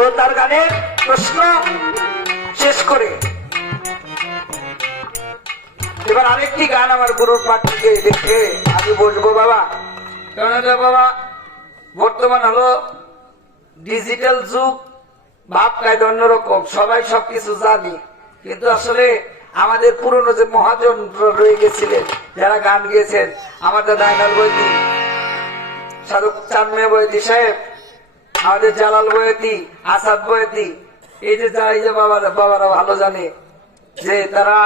গুরু তার গানের প্রশ্ন শেষ করে। এবার আরেকটি গান আমার গুরুর পাঠ থেকে দেখে আমি বসবো, বাবা। এটা, বাবা, বর্তমান হলো ডিজিটাল যুগ, ভাব কায়দা অন্যরকম সবাই সবকিছু জানি। কিন্তু আসলে আমাদের পুরনো যে মহাজন রয়ে গেছিলেন, যারা গান গেয়েছেন আমাদের দায়নাল বৈদি সাধক চানমিয়া বৈদি সাহেব আমাদের জালাল বয়তি আসাদ বয়তি এই যে যারা এই যে বাবারা বাবারা ভালো জানে যে তারা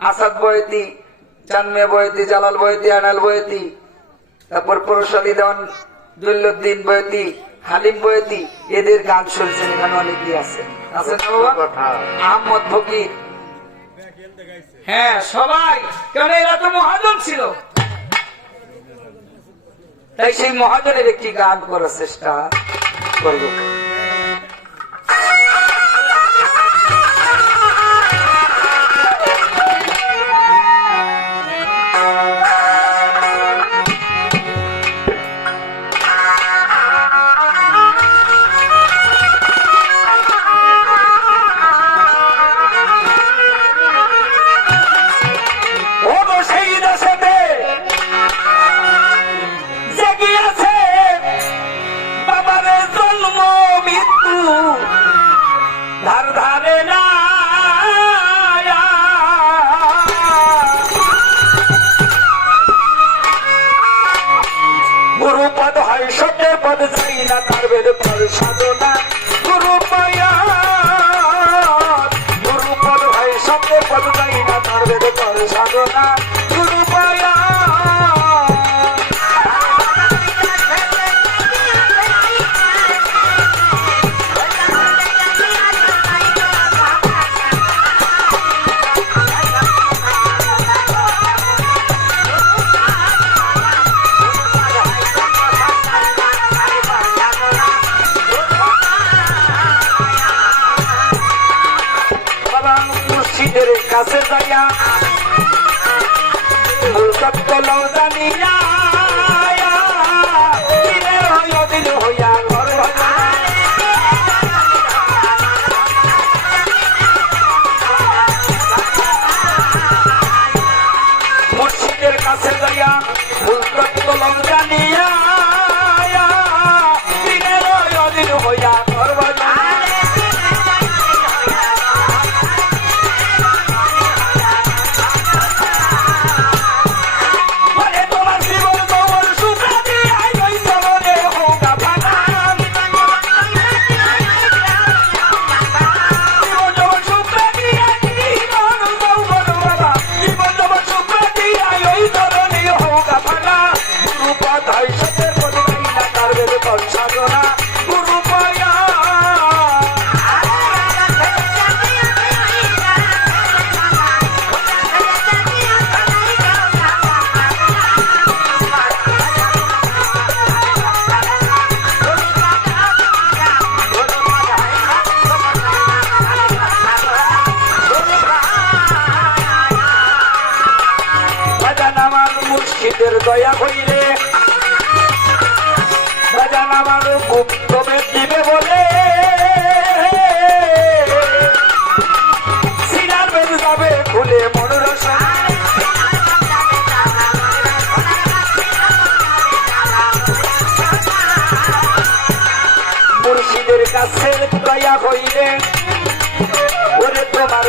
আসাদ বয়তি চানমিয়া বয়তি জালাল বয়তি আনাল বয়তি তারপর পরশালী দেওয়ান জল্লুদ্দিন বয়তি হালিম বয়তি এদের গান শুনছেন এখানে অনেকেই আছে। আছে না বাবা? আহমদ ফকির। হ্যাঁ সবাই। কারণ এরা তো মহাজন ছিল। তাই সেই মহাজনের একটি গান করার চেষ্টা। করব ও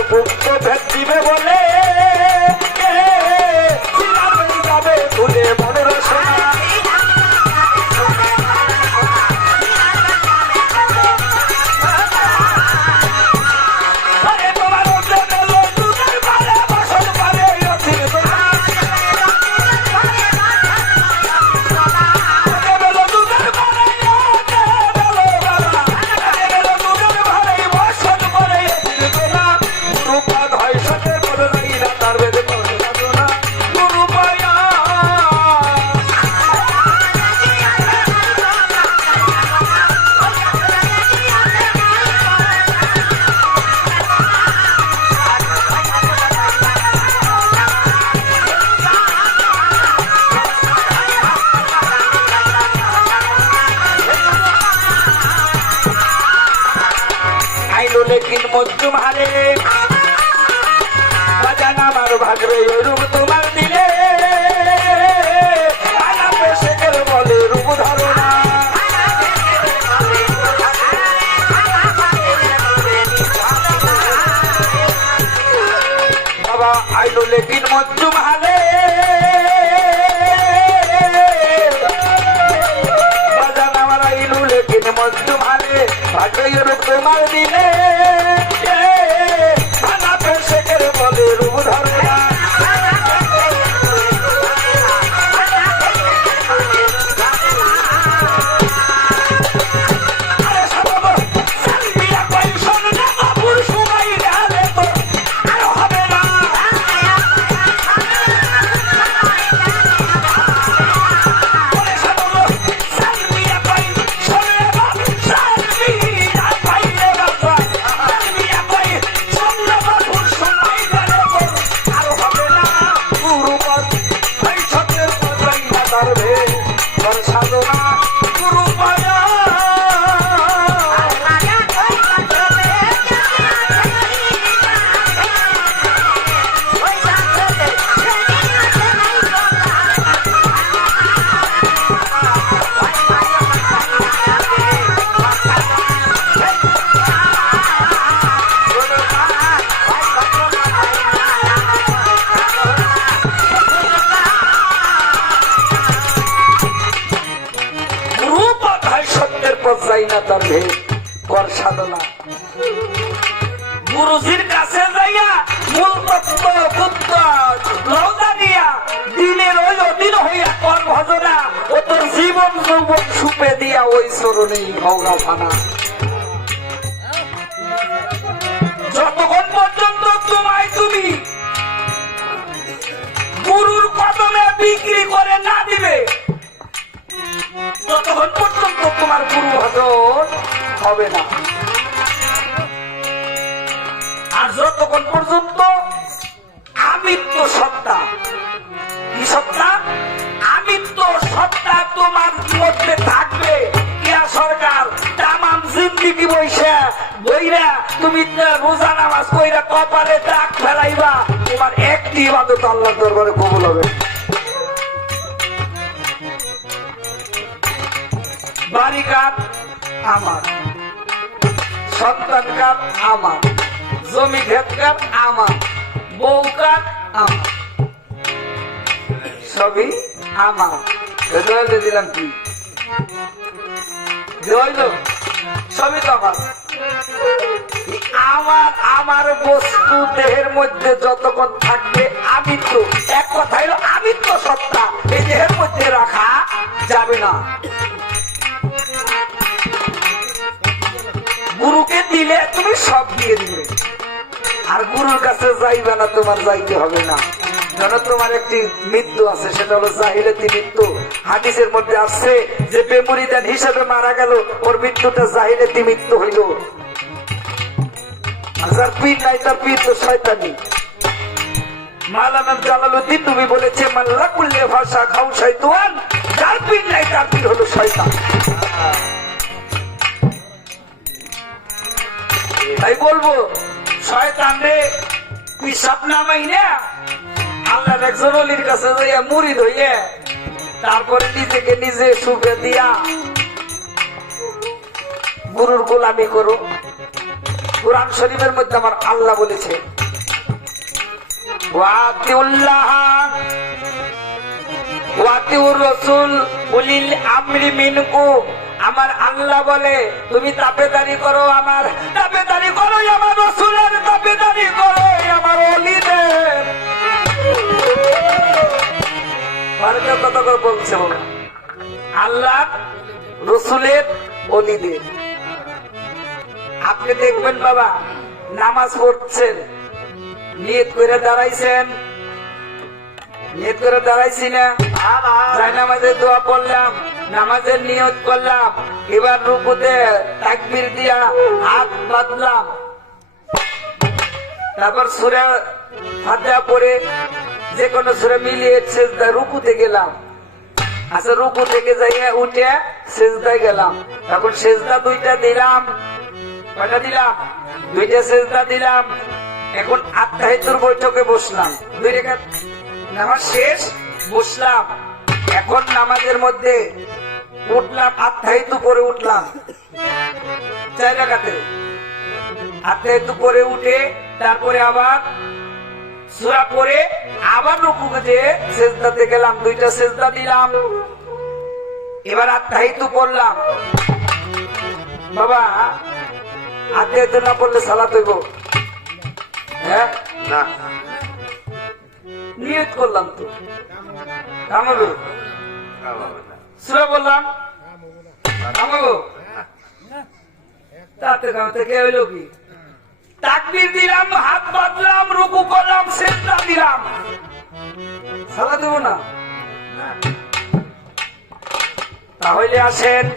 তোমার আলাপে শেখের বলে রূপ ধরো না বাবা, আইলো লেকিন মজ্জুম হালে বাজান আমার আইলো লেকিন মজ্জুম হালে রূপ তোমার দিলে। ভৌগা ফানা যতক্ষণ পর্যন্ত তোমায় তুমি গুরুর কদমে বিক্রি করে না দিবে, ততক্ষণ পর্যন্ত তোমার গুরু ভজন হবে না। আর যতক্ষণ পর্যন্ত আমিত্ব সত্তা, কি সত্তা? আমিত্ব সত্তা তোমার মধ্যে থাকবে। কিয়া সরকার, তামাম জিন্দিগি বইসা বইরা তুমি রোজা নামাজ কইরা কপালে দাগ ফেলাইবা। তোমার একটি ইবাদত আল্লাহ দরবারে কবুল হবে। বাড়ি আমার, সন্তান কাঠ আমার, জমি ক্ষেত কাঠ আমার, বউ কাঠ আমার, সবই আমার। দিলাম কি? আমার। আমার বস্তু দেহের মধ্যে যতক্ষণ থাকবে আমি তো এক কথা হলো আমি তো সত্তা। এই দেহের মধ্যে রাখা যাবে না। গুরুকে দিলে তুমি সব দিয়ে দিবে। আর গুরুর কাছে যাইবে না, তোমার যাইতে হবে না। যেন তোমার একটি মৃত্যু আছে, সেটা হলো জাহিলাতি মৃত্যু। হাদিসের মধ্যে আসছে যে বেমুরিদান হিসাবে মারা গেল, ওর মৃত্যুটা জাহিলাতি মৃত্যু হইল। যার পীর নাই, তার পীর তো শয়তানি। মালানা জালালুদ্দিন তুমি বলেছে, মাল্লা কুল্লে ভাষা খাও শয়তান, যার পীর নাই, তার পীর হলো শয়তান। তাই বলব, শয়তান রে, তুই পিসাব নামাই না আল্লাহর একজন অলির কাছে যাইয়া মুড়ি ধইয়ে তারপরে নিজেকে নিজে সুখে দিয়া গুরুর গোলামি করো। কোরআন শরীফের মধ্যে আমার আল্লাহ বলেছে আমার আল্লাহ বলে, তুমি তাপেদারি করো আমার, তাপেদারি ভারতীয় করে বলছে বলো আল্লাহ, রসুলের অলিদের। আপনি দেখবেন বাবা, নামাজ পড়ছেন, নিয়ত করে দাঁড়াইছেন। নিয়ত করে দাঁড়াইছি না। নামাজের দোয়া পড়লাম, নামাজের নিয়ত করলাম, এবার রুকুতে তাকবির দিয়া হাত বাঁধলাম। তারপর সুরে ফাতেহা পড়ে যে কোনো সুরে মিলিয়ে সেজদা রুকুতে গেলাম। আচ্ছা রুকু থেকে যাইয়া উঠে সেজদায় গেলাম। তখন সেজদা দুইটা দিলাম। কয়টা দিলাম? দুইটা সেজদা দিলাম। এখন আত্মাহিতুর বৈঠকে বসলাম। দুই রেখা নামাজ শেষ, বসলাম। এখন নামাজের মধ্যে উঠলাম, আত্মাহিতু করে উঠলাম। চার রাখাতে। আত্মাহিতু করে উঠে তারপরে আবার সুরা পরে আবার রুকু যে সেজদাতে গেলাম দুইটা সেজদা দিলাম। এবার আত্মাহিতু পড়লাম বাবা আত্মাহিতু না পড়লে সালাত হইব? হ্যাঁ? না। নিয়ত করলাম তো। কামাবো সুরা বললাম? কামাবো তাতে কামাতে কে হইল কি? তাকবির দিলাম, হাত বাঁধলাম, রুকু করলাম, সেজদা দিলাম। সালা দেবো না? তাহলে আসেন।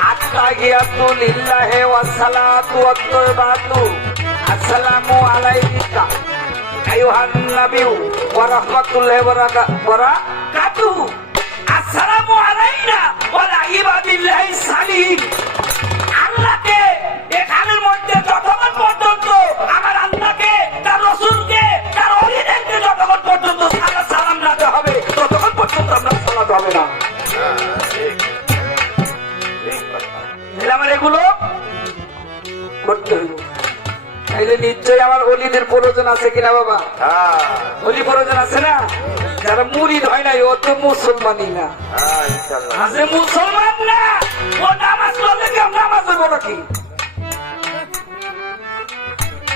আত্তাহিয়াতু লিল্লাহি তাইবাতু আসসালামু আলাইকা ওয়া রাহমাতুল্লাহি ওয়া বারাকা- বারাকাতুহু আসসালামু আলাইনা ওয়া আলা ইবাদিল্লাহিস সালিহিন। তাহলে আমার এগুলো করতে হইব। তাইলে নিশ্চয়ই আমার অলিদের প্রয়োজন আছে কিনা বাবা? হ্যাঁ। অলি প্রয়োজন আছে না? যারা মুরিদ হয় নাই ও তো মুসলমানই না। হ্যাঁ আছে মুসলমান না ও নামাজ পড়লে কেউ নামাজ হইব নাকি?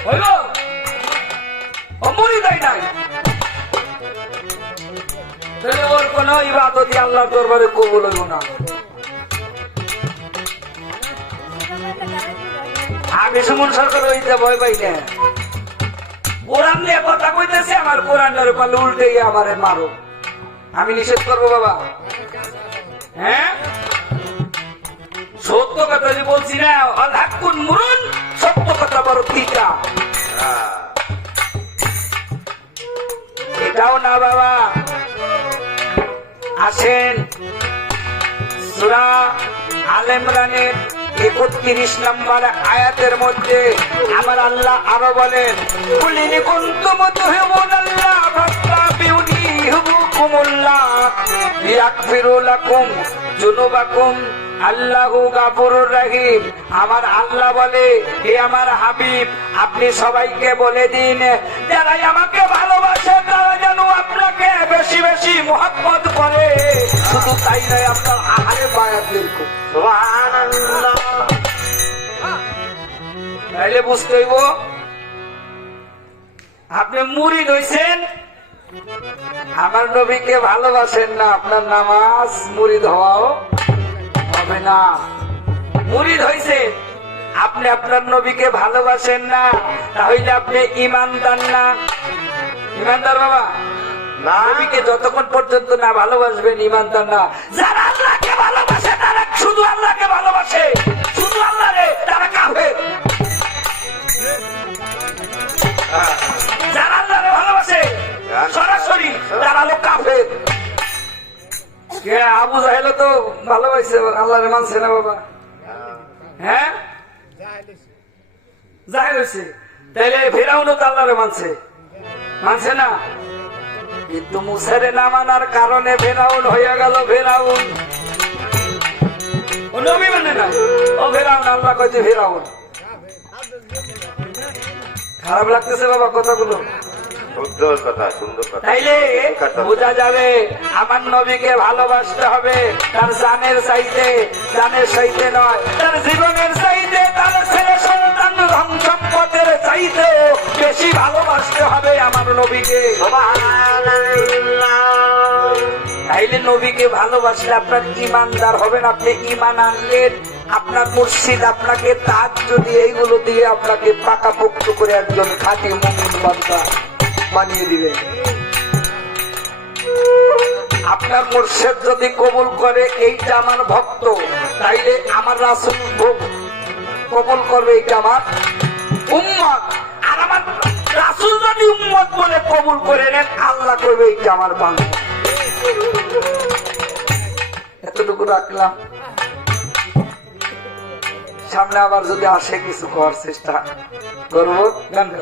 হইব? ও মুরিদ হয় নাই। তাহলে ওর কোন ইবাদতি আল্লাহর দরবারে কবুল হইব না। আমি সুমন সরকার হইতে ভয় পাই না। কোরআন নিয়ে কথা কইতেছে, আমার কোরআনের পালে উল্টে আমারে মারো। আমি নিষেধ করব বাবা। হ্যাঁ? সত্য কথা যে বলছি না অধাকুন মুরুন, সত্য কথা বড় হ্যাঁ এটাও না বাবা। আসেন সুরা আল ইমরানের একত্রিশ নম্বর আয়াতের মধ্যে আমার আল্লাহ আরও বলেন কুলিনি কুন্তুম তুহিবুনাল্লাহ ফাত্তাবিউনি ইউহবিবকুমুল্লাহ ইয়াগফিরু আপনি সবাইকে বলে দিন, যারাই আমাকে ভালোবাসে তারা যেন আপনাকে বেশি বেশি মোহাম্মত করে। শুধু তাই নয়, আপনার আহারে বায়াত তাইলে বুঝতে হইব, আপনি মুড়ি হইছেন। আমার নবীকে ভালোবাসেন না, আপনার নামাজ মুড়ি হওয়াও হবে না। মুড়ি হইছে আপনি আপনার নবীকে ভালোবাসেন না তাহলে আপনি ইমানদার না। ইমানদার বাবা নবীকে যতক্ষণ পর্যন্ত না ভালোবাসবেন ইমানদার না। যারা আল্লাহকে ভালোবাসে তারা শুধু আল্লাহকে ভালোবাসে। শুধু আল্লাহ রে তারা কাফে হ্যাঁ, যারা আল্লাহরে ভালোবাসে সরাসরি তারা জাহেল তো আল্লাহরে মানছে না বাবা। হ্যাঁ? আল্লাহরে মানছে। মানছে না? কিন্তু কারণে ফেরাউন হয়ে গেল মানে না? ও আল্লাহ ফেরাউন। খারাপ লাগতেছে বাবা কথাগুলো। সুন্দর কথা সুন্দর কথা। তাইলে বোঝা যাবে আমার নবীকে ভালোবাসতে হবে তার জানের চাইতে জানের চাইতে নয় তার জীবনের চাইতে তার ছেলে সন্তান ধন সম্পদের চাইতে বেশি ভালোবাসতে হবে আমার নবীকে। সুবহানাল্লাহ তাইলে নবীকে ভালোবাসলে আপনার ইমানদার হবেন আপনি ইমান আনলেন আপনার মুর্শিদ আপনাকে তার যদি এইগুলো দিয়ে আপনাকে পাকাপোক্ত করে একজন খাঁটি মুমিন বান্দা বানিয়ে দিবে। আপনার মুর্শেদ যদি কবুল করে, এইটা আমার ভক্ত, তাইলে আমার রাসুল কবুল করবে এইটা আমার উম্মত। আর আমার রাসুল যদি উম্মত বলে কবুল করে নেন, আল্লাহ করবে এইটা আমার বাংলা এতটুকু রাখলাম। সামনে আবার যদি আসে কিছু করার চেষ্টা করব গাও